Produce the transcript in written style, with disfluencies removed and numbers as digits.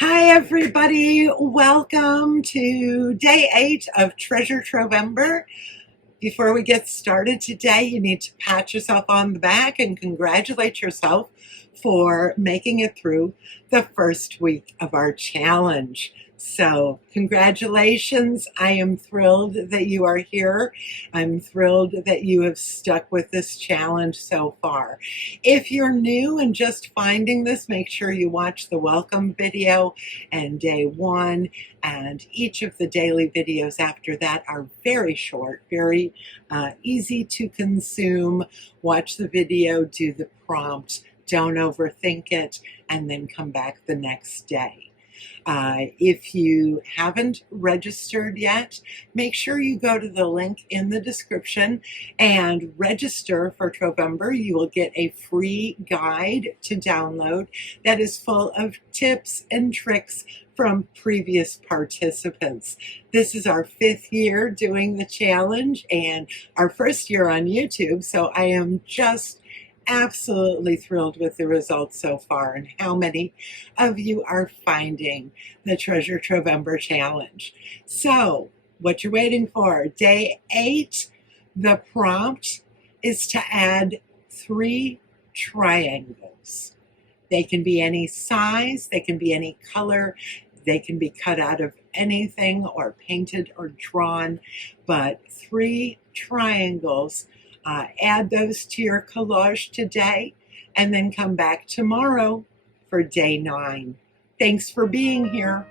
Hi, everybody. Welcome to day 8 of Treasure Trovember. Before we get started today, you need to pat yourself on the back and congratulate yourself for making it through the first week of our challenge. So, congratulations. I am thrilled that you are here. I'm thrilled that you have stuck with this challenge so far. If you're new and just finding this, make sure you watch the welcome video and day 1, and each of the daily videos after that are very short, very easy to consume. Watch the video, do the prompt, don't overthink it, and then come back the next day. If you haven't registered yet, make sure you go to the link in the description and register for Trovember. You will get a free guide to download that is full of tips and tricks from previous participants. This is our 5th year doing the challenge and our first year on YouTube, so I am just absolutely thrilled with the results so far and how many of you are finding the Treasure Trovember challenge. So, what you're waiting for, day 8, the prompt is to add 3 triangles. They can be any size, they can be any color, they can be cut out of anything or painted or drawn, but 3 triangles. Add those to your collage today and then come back tomorrow for day 9. Thanks for being here.